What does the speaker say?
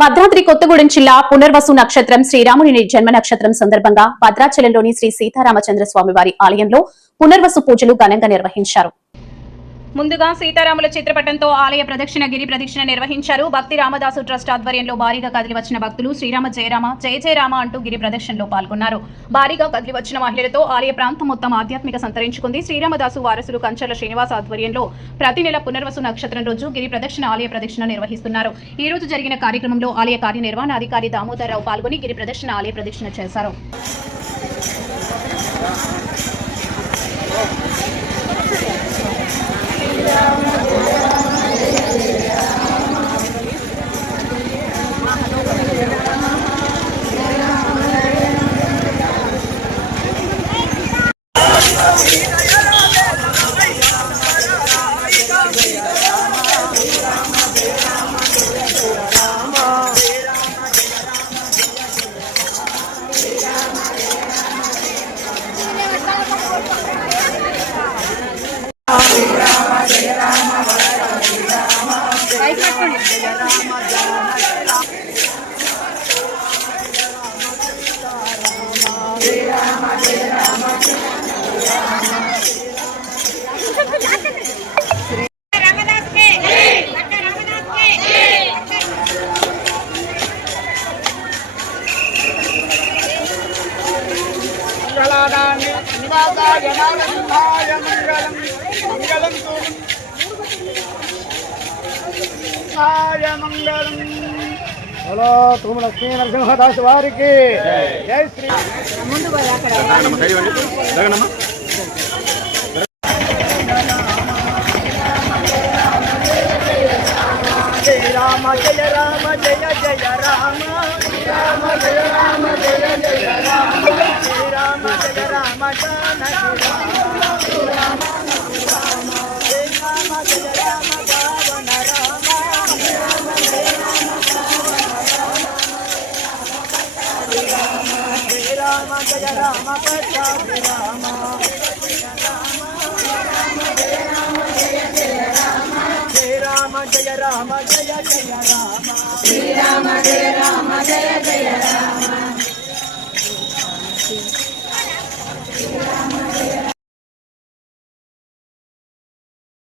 భద్రాద్రి కొత్తగూడెం జిల్లా పునర్వసు నక్షత్రం శ్రీరాముని జన్మ నక్షత్రం సందర్భంగా భద్రాచలంలోని శ్రీ సీతారామచంద్ర స్వామి వారి ఆలయంలో పునర్వసు పూజలు ఘనంగా నిర్వహించారు. ముందుగా సీతారాముల చిత్రపటంతో ఆలయ ప్రదక్షిణ గిరి ప్రదక్షిణ నిర్వహించారు. భక్తి రామదాసు ట్రస్ట్ ఆధ్వర్యంలో భారీగా కదిలి వచ్చిన భక్తులు శ్రీరామ జయరామ జయ జయరామ అంటూ గిరి ప్రదక్షిణలో పాల్గొన్నారు. భారీగా కదిలి వచ్చిన మహిళలతో ఆలయ ప్రాంతం మొత్తం ఆధ్యాత్మిక సంతరించుకుంది. శ్రీరామదాసు వారసులు కంచర్ల శ్రీనివాస ఆధ్వర్యంలో ప్రతి నెల పునర్వసు నక్షత్రం రోజు గిరి ప్రదక్షిణ ఆలయ ప్రదక్షిణ నిర్వహిస్తున్నారు. ఈ రోజు జరిగిన కార్యక్రమంలో ఆలయ కార్యనిర్వహణాధికారి దామోదరరావు పాల్గొని గిరి ప్రదక్షిణ ఆలయ ప్రదక్షిణ చేశారు. హలో తుమ్మ లక్ష్మీ నరసింహదాస్ వారికి జై శ్రీ రామ జయ రామ జయ జయ రామ రామ జయ రామ జయ జయ రామ రామ జయ రామ జానకి రామ రామ జయ రామ పావన రామ రామ జయ రామ పట్టాభి రామ రామ జయ రామ జయ జయ రామ శ్రీరామ